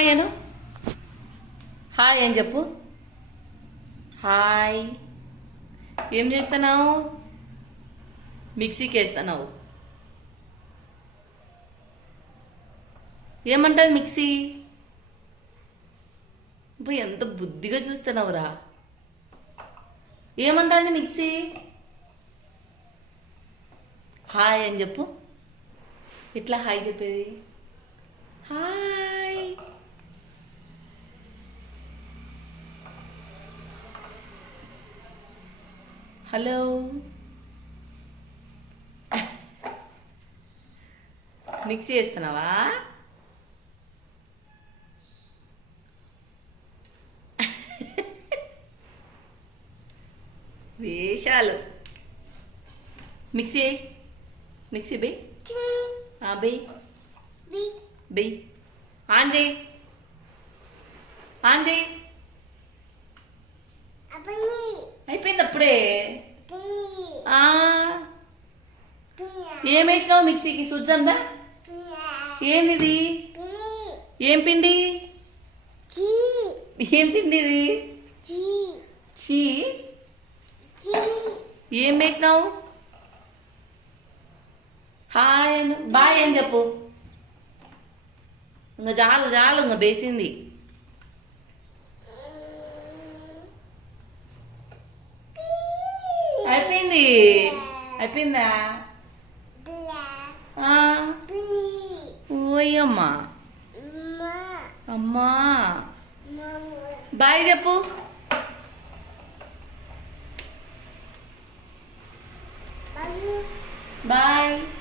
Hi అను. Hi అని చెప్పు. Hi. ఏం చేస్తున్నావు? మిక్సీకి వేస్తున్నావు. ఏమంటుంది మిక్సీ? ఎంత బుద్ధిగా చూస్తున్నావురా. ఏమంటుంది మిక్సీ? హాయ్ అని చెప్పు. ఇట్లా హాయ్ చెప్పేది. హాయ్. హలో. మిక్సీ వేస్తున్నావా? వేషాలు. Mixie mixie by by by on చేయి. ఆన్ చేయి. అయిపోయింది అప్పుడే. ఏం వేసినావు మిక్సీకి? స్విచ్ అందా? ఏంది? ఏం పిండి? ఏం పిండి ఇది? చీ. ఏం వేసినావు? హాయ్ అని బాయ్ అని చెప్పు. ఇంకా చాలు చాలు, ఇంకా వేసింది. అయిపోయింది. అయిపోయిందా? ఓయమ్మా. అమ్మా. బాయ్ చెప్పు. బాయ్.